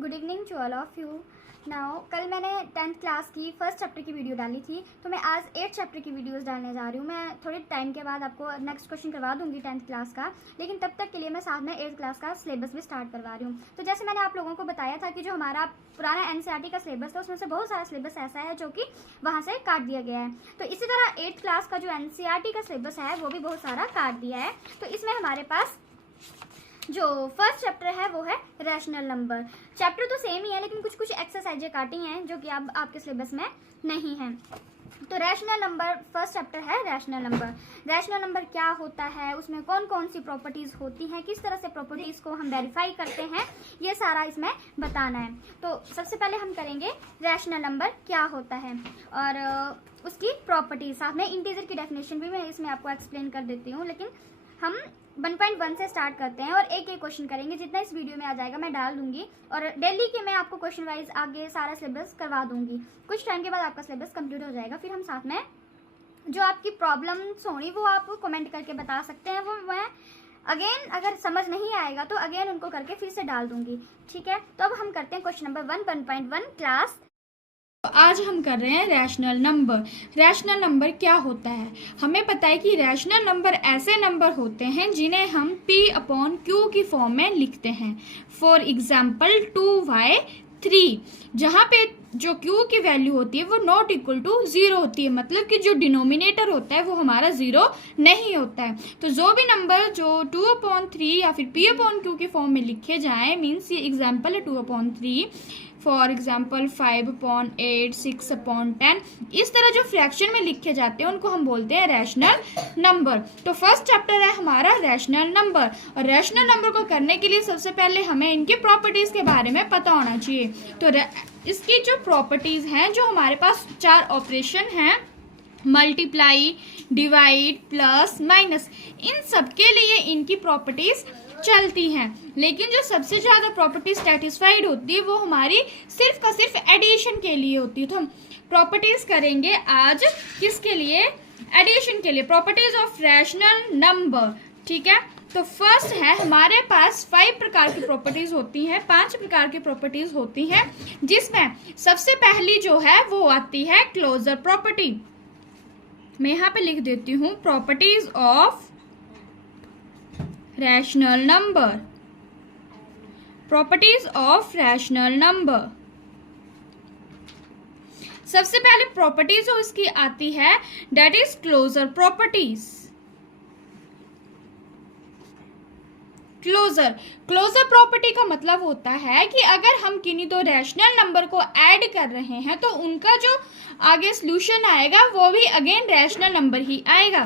Good evening to all of you. Now कल मैंने 10th class की फर्स्ट चैप्टर की वीडियो डाली थी, तो मैं आज 8th चैप्टर की वीडियोस डालने जा रही हूँ। मैं थोड़े टाइम के बाद आपको नेक्स्ट क्वेश्चन करवा दूंगी 10th क्लास का, लेकिन तब तक के लिए मैं साथ में 8th क्लास का सिलेबस भी स्टार्ट करवा रही हूँ। तो जैसे मैंने आप लोगों को बताया था कि जो हमारा पुराना NCERT का सिलेबस था उसमें से बहुत सारा सिलेबस ऐसा है जो कि वहाँ से काट दिया गया है। तो इसी तरह 8th क्लास का जो NCERT का सिलेबस है वो भी बहुत सारा काट दिया है। तो इसमें हमारे पास जो फर्स्ट चैप्टर है वो है रैशनल नंबर। चैप्टर तो सेम ही है, लेकिन कुछ कुछ एक्सरसाइजें काटी हैं जो कि अब आपके सिलेबस में नहीं है। तो रैशनल नंबर फर्स्ट चैप्टर है रैशनल नंबर। रैशनल नंबर क्या होता है, उसमें कौन कौन सी प्रॉपर्टीज होती हैं, किस तरह से प्रॉपर्टीज को हम वेरीफाई करते हैं, ये सारा इसमें बताना है। तो सबसे पहले हम करेंगे रैशनल नंबर क्या होता है और उसकी प्रॉपर्टीज, साथ में इंटीजर की डेफिनेशन भी मैं इसमें आपको एक्सप्लेन कर देती हूँ। लेकिन हम 1.1 से स्टार्ट करते हैं और एक एक क्वेश्चन करेंगे। जितना इस वीडियो में आ जाएगा मैं डाल दूंगी और डेली के मैं आपको क्वेश्चन वाइज आगे सारा सिलेबस करवा दूंगी। कुछ टाइम के बाद आपका सिलेबस कंप्लीट हो जाएगा। फिर हम साथ में जो आपकी प्रॉब्लम्स होंगी वो आप कमेंट करके बता सकते हैं, वो मैं अगेन अगर समझ नहीं आएगा तो अगेन उनको करके फिर से डाल दूंगी। ठीक है, तो अब हम करते हैं क्वेश्चन नंबर 1.1 क्लास। आज हम कर रहे हैं रैशनल नंबर। रैशनल नंबर क्या होता है? हमें पता है कि रैशनल नंबर ऐसे नंबर होते हैं जिन्हें हम P/Q की फॉर्म में लिखते हैं। फॉर एग्जाम्पल 2y3, जहाँ पे जो Q की वैल्यू होती है वो नॉट इक्वल टू 0 होती है, मतलब कि जो डिनोमिनेटर होता है वो हमारा 0 नहीं होता है। तो जो भी नंबर जो 2/3 या फिर P/Q की फॉर्म में लिखे जाएं, मीन्स ये एग्जाम्पल है 2/3, फॉर एग्जाम्पल 5/8, 6/10, इस तरह जो फ्रैक्शन में लिखे जाते हैं उनको हम बोलते हैं रैशनल नंबर। तो फर्स्ट चैप्टर है हमारा रैशनल नंबर, और रैशनल नंबर को करने के लिए सबसे पहले हमें इनकी प्रॉपर्टीज के बारे में पता होना चाहिए। तो इसकी जो प्रॉपर्टीज हैं, जो हमारे पास 4 ऑपरेशन हैं, मल्टीप्लाई, डिवाइड, प्लस, माइनस, इन सब के लिए इनकी प्रॉपर्टीज चलती हैं। लेकिन जो सबसे ज़्यादा प्रॉपर्टी सेटिस्फाइड होती है वो हमारी सिर्फ का सिर्फ एडिशन के लिए होती है। तो हम प्रॉपर्टीज करेंगे आज किसके लिए? एडिशन के लिए, प्रॉपर्टीज ऑफ रैशनल नंबर। ठीक है, तो फर्स्ट है हमारे पास 5 प्रकार की प्रॉपर्टीज होती हैं, 5 प्रकार की प्रॉपर्टीज होती हैं, जिसमें सबसे पहली जो है वो आती है क्लोजर प्रॉपर्टी। मैं यहाँ पे लिख देती हूँ properties of rational number. Properties of rational number, सबसे पहले प्रॉपर्टीज जो इसकी आती है that is closure properties. Closure property का मतलब होता है कि अगर हम किन्हीं दो रैशनल नंबर को ऐड कर रहे हैं तो उनका जो आगे सॉल्यूशन आएगा वो भी अगेन रैशनल नंबर ही आएगा।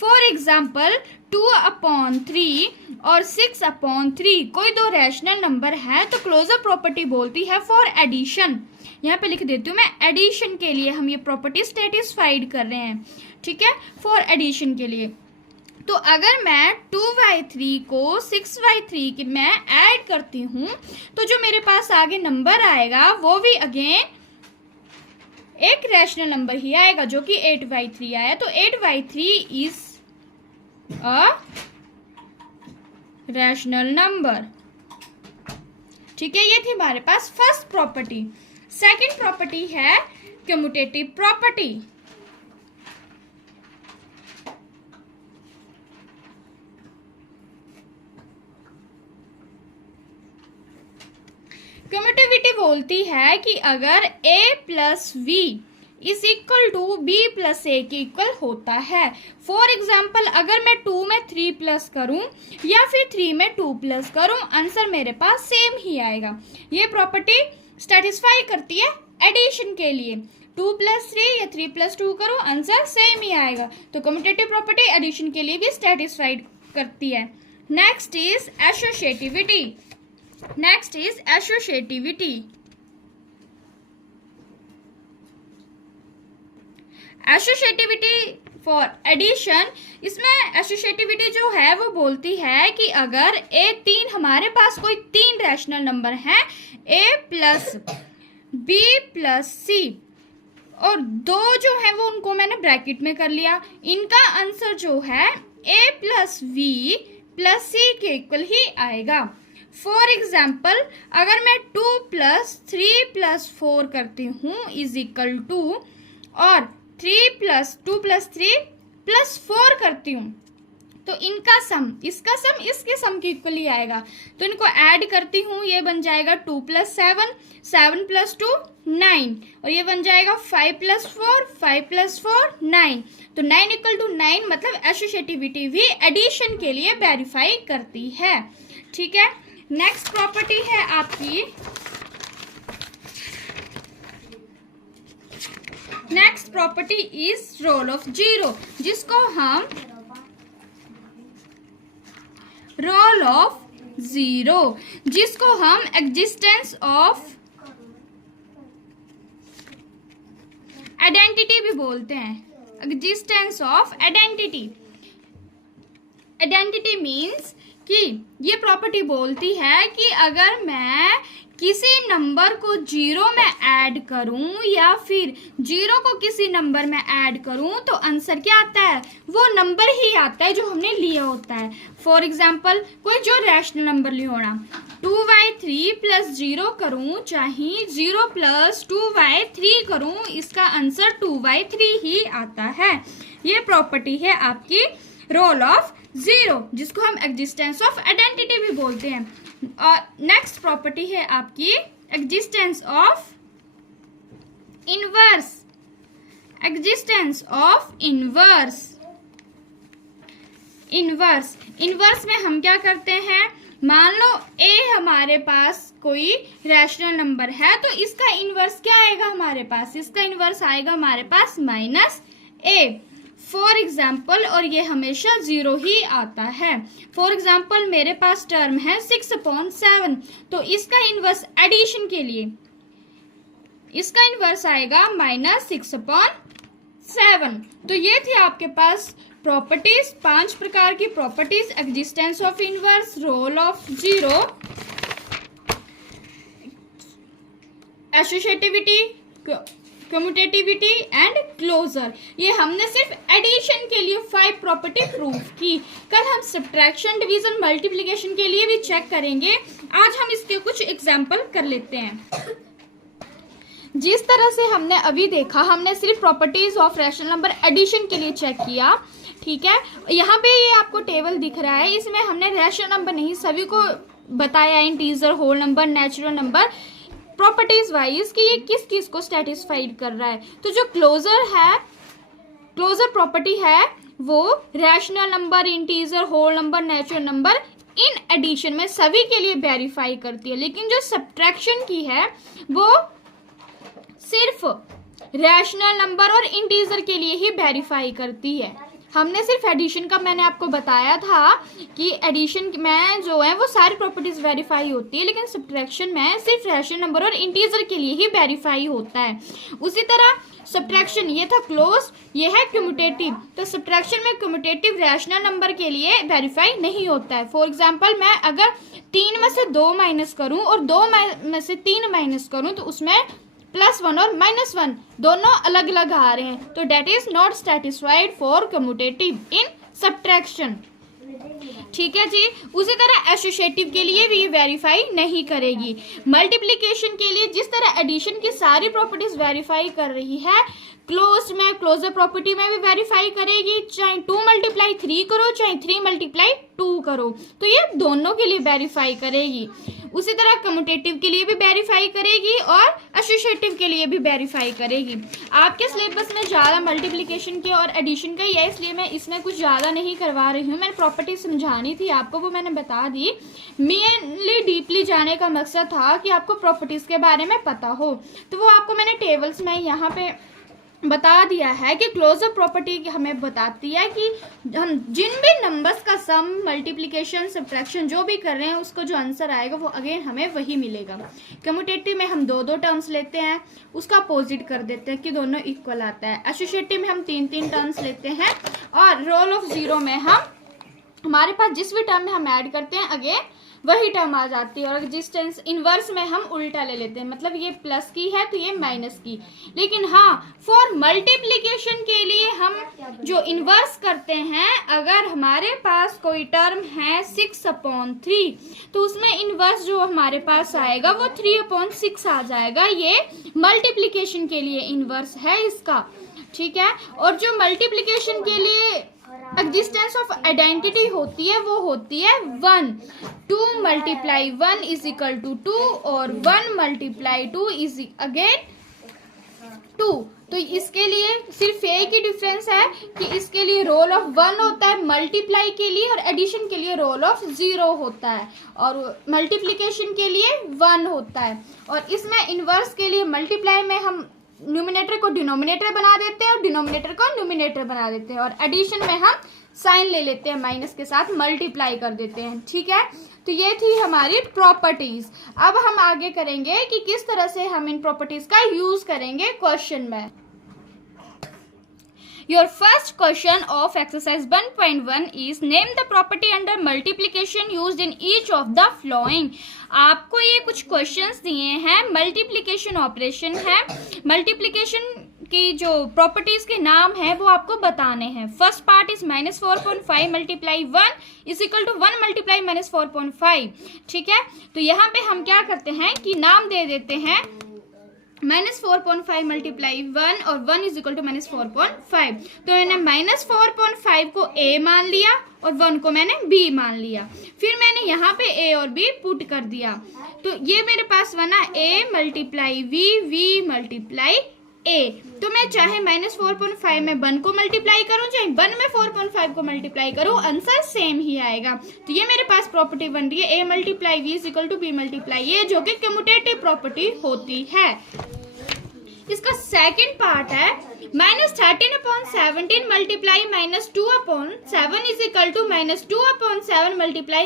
फॉर एग्जाम्पल 2/3 और 6/3 कोई दो रैशनल नंबर है तो क्लोजर प्रॉपर्टी बोलती है फॉर एडिशन। यहाँ पे लिख देती हूँ मैं, एडिशन के लिए हम ये प्रॉपर्टी सेटिस्फाइड कर रहे हैं। ठीक है, फॉर एडिशन के लिए। तो अगर मैं 2/3 को 6/3 में ऐड करती हूँ तो जो मेरे पास आगे नंबर आएगा वो भी अगेन एक रैशनल नंबर ही आएगा, जो कि 8/3 आया। तो 8/3 इज अ रैशनल नंबर। ठीक है, ये थी हमारे पास फर्स्ट प्रॉपर्टी। सेकंड प्रॉपर्टी है कम्यूटेटिव प्रॉपर्टी। कम्यूटेटिविटी बोलती है कि अगर a plus v is equal to b plus a के इक्वल होता है। फॉर एग्जाम्पल अगर मैं 2 में 3 प्लस करूं या फिर 3 में 2 प्लस करूं, आंसर मेरे पास सेम ही आएगा। ये प्रॉपर्टी सेटिस्फाई करती है एडिशन के लिए। 2 + 3 या 3 + 2 करो, आंसर सेम ही आएगा। तो कम्यूटेटिव प्रॉपर्टी एडिशन के लिए भी सेटिस्फाइड करती है। Next is associativity. Next is associativity. Associativity for addition, इसमें associativity जो है वो बोलती है कि अगर A3 हमारे पास कोई 3 रैशनल नंबर हैं, A plus B plus C, और 2 जो है वो उनको मैंने ब्रैकेट में कर लिया, इनका आंसर जो है A plus V plus C के इक्वल ही आएगा। फॉर एग्जाम्पल अगर मैं 2 + 3 + 4 करती हूँ इज इक्वल टू, और 3 + 2 + 3 + 4 करती हूँ, तो इनका सम, इसका सम इसके सम के इक्वली आएगा। तो इनको ऐड करती हूँ, ये बन जाएगा 2 + 7, 7 + 2 9, और ये बन जाएगा 5 + 4, 5 + 4 9। तो 9 = 9, मतलब एसोसिएटिविटी भी एडिशन के लिए वेरीफाई करती है। ठीक है, नेक्स्ट प्रॉपर्टी है आपकी, next property is role of zero, जिसको हम रोल ऑफ जीरो, जिसको हम एग्जिस्टेंस ऑफ आइडेंटिटी भी बोलते हैं। Existence of identity, identity means कि ये प्रॉपर्टी बोलती है कि अगर मैं किसी नंबर को जीरो में ऐड करूं या फिर जीरो को किसी नंबर में ऐड करूं तो आंसर क्या आता है, वो नंबर ही आता है जो हमने लिया होता है। फॉर एग्जाम्पल कोई जो रैशनल नंबर लिया होना, 2y3 + 0 करूं चाहे 0 + 2y3 करूं, इसका आंसर 2y3 ही आता है। ये प्रॉपर्टी है आपकी रोल ऑफ जीरो, जिसको हम एग्जिस्टेंस ऑफ आइडेंटिटी भी बोलते हैं। और नेक्स्ट प्रॉपर्टी है आपकी existence of inverse, existence of inverse. Inverse, inverse में हम क्या करते हैं, मान लो a हमारे पास कोई रैशनल नंबर है, तो इसका इनवर्स क्या आएगा हमारे पास, इसका इनवर्स आएगा हमारे पास -a फॉर एग्जाम्पल, और ये हमेशा 0 ही आता है। फॉर एग्जाम्पल मेरे पास टर्म है 6/7, तो इसका इनवर्स एडिशन के लिए इसका इनवर्स आएगा -6/7। तो ये थी आपके पास प्रॉपर्टीज, 5 प्रकार की properties, existence of inverse, role of zero, associativity, commutativity and closure. ये हमने सिर्फ एडिशन के लिए 5 प्रॉपर्टी प्रूफ की। कल हम सब्ट्रैक्शन, डिवीजन, मल्टीप्लिकेशन के लिए भी चेक करेंगे। आज हम इसके कुछ एग्जाम्पल कर लेते हैं। जिस तरह से हमने अभी देखा, हमने सिर्फ properties of rational number addition के लिए चेक किया। ठीक है, यहाँ पे ये आपको टेबल दिख रहा है, इसमें हमने रैशनल नंबर नहीं सभी को बताया, integer, whole number, natural number, properties wise कि ये किस किस को सेटिस्फाइड कर रहा है। तो जो क्लोजर है, क्लोजर प्रॉपर्टी है, वो rational number, integer, whole number, natural number in addition में सभी के लिए वेरीफाई करती है। लेकिन जो सब्ट्रैक्शन की है वो सिर्फ रैशनल नंबर और इंटीजर के लिए ही वेरीफाई करती है। हमने सिर्फ एडिशन का, मैंने आपको बताया था कि एडिशन में जो है वो सारी प्रॉपर्टीज वेरीफाई होती है, लेकिन सब्ट्रैक्शन में सिर्फ रैशनल नंबर और इंटीजर के लिए ही वेरीफाई होता है। उसी तरह सब्ट्रैक्शन, ये था क्लोज, ये है कम्यूटेटिव। तो सब्ट्रैक्शन में कम्यूटेटिव रैशनल नंबर के लिए वेरीफाई नहीं होता है। फॉर एग्जाम्पल मैं अगर 3 में से 2 माइनस करूं और 2 में से 3 माइनस करूं तो उसमें +1 और -1 दोनों अलग अलग आ रहे हैं, तो that is not satisfied for commutative in subtraction. ठीक है जी। उसी तरह एसोसिएटिव के लिए भी वेरीफाई नहीं करेगी। मल्टीप्लिकेशन के लिए जिस तरह एडिशन की सारी प्रॉपर्टीज वेरीफाई कर रही है, क्लोज में, क्लोजर प्रॉपर्टी में भी वेरीफाई करेगी। चाहे 2 × 3 करो, चाहे 3 × 2 करो, तो ये दोनों के लिए वेरीफाई करेगी। उसी तरह कम्यूटेटिव के लिए भी वेरीफाई करेगी और एसोसिएटिव के लिए भी वेरीफाई करेगी। आपके सिलेबस में ज़्यादा मल्टीप्लिकेशन के और एडिशन का ही है, इसलिए मैं इसमें कुछ ज़्यादा नहीं करवा रही हूँ। मैंने प्रॉपर्टी समझानी थी आपको, वो मैंने बता दी। मेनली डीपली जाने का मकसद था कि आपको प्रॉपर्टीज़ के बारे में पता हो, तो वो आपको मैंने टेबल्स में यहाँ पे बता दिया है कि क्लोजर प्रॉपर्टी हमें बताती है कि हम जिन भी नंबर्स का सम, मल्टीप्लिकेशन, सब्ट्रैक्शन जो भी कर रहे हैं, उसको जो आंसर आएगा वो अगेन हमें वही मिलेगा। कम्यूटेटिव में हम 2 टर्म्स लेते हैं, उसका अपोजिट कर देते हैं कि दोनों इक्वल आता है। एसोसिएटिव में हम 3 टर्म्स लेते हैं, और रोल ऑफ जीरो में हमारे पास जिस भी टर्म में हम ऐड करते हैं अगेन वही टर्म आ जाती है। और एग्जिस्टेंस इनवर्स में हम उल्टा ले लेते हैं, मतलब ये प्लस की है तो ये माइनस की। लेकिन हाँ, फॉर मल्टीप्लिकेशन के लिए हम जो इनवर्स करते हैं, अगर हमारे पास कोई टर्म है 6/3 तो उसमें इनवर्स जो हमारे पास आएगा वो 3/6 आ जाएगा। ये मल्टीप्लिकेशन के लिए इनवर्स है इसका, ठीक है। और जो मल्टीप्लिकेशन के लिए एग्जिस्टेंस ऑफ आइडेंटिटी होती है वो होती है 1। 2 × 1 इज इक्वल टू 2 और 1 × 2 इज अगेन 2। तो इसके लिए सिर्फ एक ही डिफरेंस है कि इसके लिए रोल ऑफ 1 होता है मल्टीप्लाई के लिए, और एडिशन के लिए रोल ऑफ 0 होता है, और मल्टीप्लिकेशन के लिए 1 होता है। और इसमें इनवर्स के लिए मल्टीप्लाई में हम न्यूमिनेटर को डिनोमिनेटर बना देते हैं और डिनोमिनेटर को न्यूमिनेटर बना देते हैं, और एडिशन में हम साइन ले लेते हैं माइनस के साथ, मल्टीप्लाई कर देते हैं, ठीक है। तो ये थी हमारी प्रॉपर्टीज। अब हम आगे करेंगे कि किस तरह से हम इन प्रॉपर्टीज का यूज करेंगे क्वेश्चन में। Your first question of exercise 1.1 is name the property under multiplication used in each of the following। आपको ये कुछ क्वेश्चंस दिए हैं, मल्टीप्लिकेशन ऑपरेशन है, मल्टीप्लिकेशन की जो प्रॉपर्टीज के नाम है वो आपको बताने हैं। First part is -4.5 × 1 is equal to 1 × -4.5, ठीक है। तो यहाँ पे हम क्या करते हैं कि नाम दे देते हैं -4.5 × 1 और 1 इज इक्वल टू -4.5। तो मैंने -4.5 को A मान लिया और 1 को मैंने B मान लिया। फिर मैंने यहाँ पे A और B पुट कर दिया, तो ये मेरे पास बना A × V, V × A। तो मैं चाहे -4.5 में 1 को मल्टीप्लाई करूं, चाहे 1 में 4.5 को मल्टीप्लाई करूं, आंसर सेम ही आएगा। तो ये मेरे पास प्रॉपर्टी बन रही है A × V is equal to B × A, जो कि कम्यूटेटिव प्रॉपर्टी होती है। इसका सेकंड पार्ट है -13/17 × -2/7 इज इक्वल टू -2/7 ×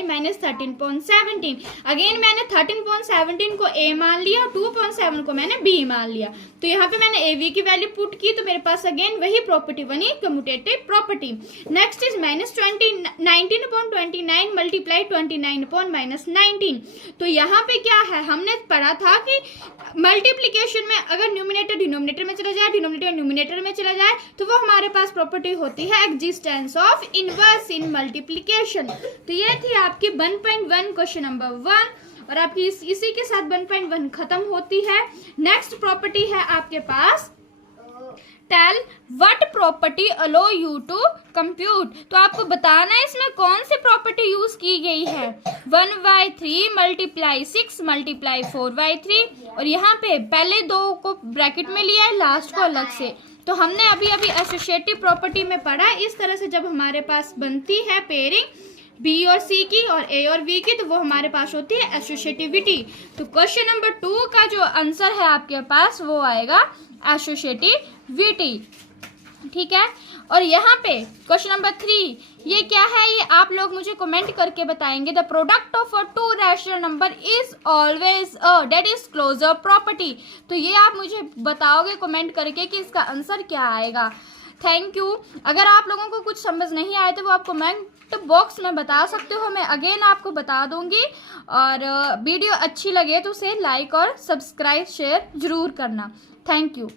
-13/17। अगेन मैंने 13/17 को A मान लिया और 2/7 को मैंने B मान लिया। तो यहाँ पे मैंने AV की वैल्यू पुट की, तो मेरे पास अगेन वही प्रॉपर्टी बनी, कम्यूटेटिव प्रॉपर्टी। Next is -19/29 × 29/-19। तो यहाँ पे क्या है, हमने पढ़ा था कि मल्टीप्लिकेशन में अगर न्यूमिनेटर डिनोमिनेटर में चला जाए, डिनोमिनेटर न्यूमिनेटर में चला जाए, तो वो हमारे पास प्रॉपर्टी होती है existence of inverse in multiplication. तो ये थी आपकी 1.1 क्वेश्चन नंबर 1, और आपकी इसी के साथ 1.1 खत्म होती है। नेक्स्ट प्रॉपर्टी है आपके पास tell what property allow you to compute. तो आपको बताना है इसमें कौन सी प्रॉपर्टी यूज की गई है। 1/3 × 6 × 4/3, और यहाँ पे पहले 2 को ब्रैकेट में लिया है, लास्ट को अलग से। तो हमने अभी एसोसिएटिव प्रॉपर्टी में पढ़ा, इस तरह से जब हमारे पास बनती है पेयरिंग B और C की और A और V की, तो वो हमारे पास होती है एसोसिएटिविटी। तो क्वेश्चन नंबर 2 का जो आंसर है आपके पास वो आएगा एसोसिएटिविटी, ठीक है। और यहाँ पे क्वेश्चन नंबर 3 ये क्या है, ये आप लोग मुझे कमेंट करके बताएंगे। The product of a 2 rational number is always a, that is closure property. तो ये आप मुझे बताओगे कमेंट करके कि इसका आंसर क्या आएगा। Thank you. अगर आप लोगों को कुछ समझ नहीं आए तो वो आप कमेंट बॉक्स में बता सकते हो, मैं अगेन आपको बता दूंगी। और वीडियो अच्छी लगे तो उसे लाइक और सब्सक्राइब शेयर जरूर करना। Thank you.